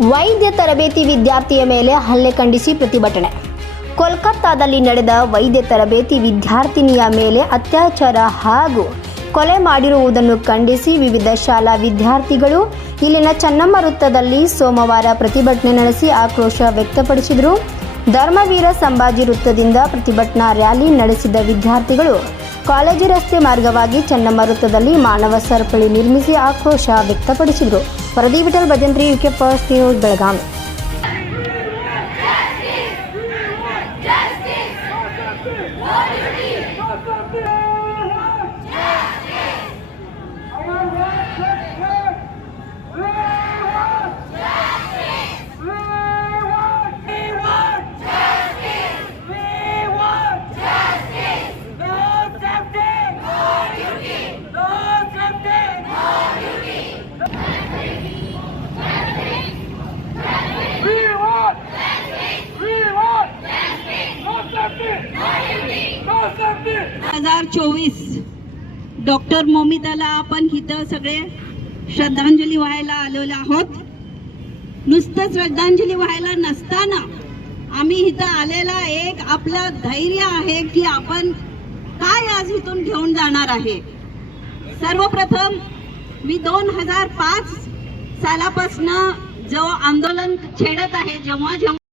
ವೈದ್ಯ ತರಬೇತಿ ವಿದ್ಯಾರ್ಥಿಯ ಮೇಲೆ ಹಲ್ಲೆ ಖಂಡಿಸಿ ಪ್ರತಿಭಟನೆ. ಕೋಲ್ಕತ್ತಾದಲ್ಲಿ ನಡೆದ ವೈದ್ಯ ತರಬೇತಿ ವಿದ್ಯಾರ್ಥಿನಿಯ ಮೇಲೆ ಅತ್ಯಾಚಾರ ಹಾಗೂ ಕೊಲೆ ಮಾಡಿರುವುದನ್ನು ಖಂಡಿಸಿ ವಿವಿಧ ಶಾಲಾ ವಿದ್ಯಾರ್ಥಿಗಳು ಇಲ್ಲಿನ ಚನ್ನಮ್ಮ ವೃತ್ತದಲ್ಲಿ ಸೋಮವಾರ ಪ್ರತಿಭಟನೆ ನಡೆಸಿ ಆಕ್ರೋಶ ವ್ಯಕ್ತಪಡಿಸಿದರು. ಧರ್ಮವೀರ ಸಂಭಾಜಿ ವೃತ್ತದಿಂದ ಪ್ರತಿಭಟನಾ ರ್ಯಾಲಿ ನಡೆಸಿದ ವಿದ್ಯಾರ್ಥಿಗಳು ಕಾಲೇಜು ರಸ್ತೆ ಮಾರ್ಗವಾಗಿ ಚೆನ್ನಮ್ಮ ವೃತ್ತದಲ್ಲಿ ಮಾನವ ಸರಪಳಿ ನಿರ್ಮಿಸಿ ಆಕ್ರೋಶ ವ್ಯಕ್ತಪಡಿಸಿದರು. ವರದಿ Vittal Bhajantri UK first news, Belagavi. हजार चोवीस. डॉक्टर मोमिताला आपण इथं सगळे श्रद्धांजली व्हायला आलेलो आहोत. नुसतं श्रद्धांजली व्हायला नसताना आम्ही इथं आलेला एक आपलं धैर्य आहे की आपण काय आज इथून घेऊन जाणार आहे. सर्वप्रथम मी दोन हजार पाच सालापासनं जो आंदोलन छेडत आहे जेव्हा जेव्हा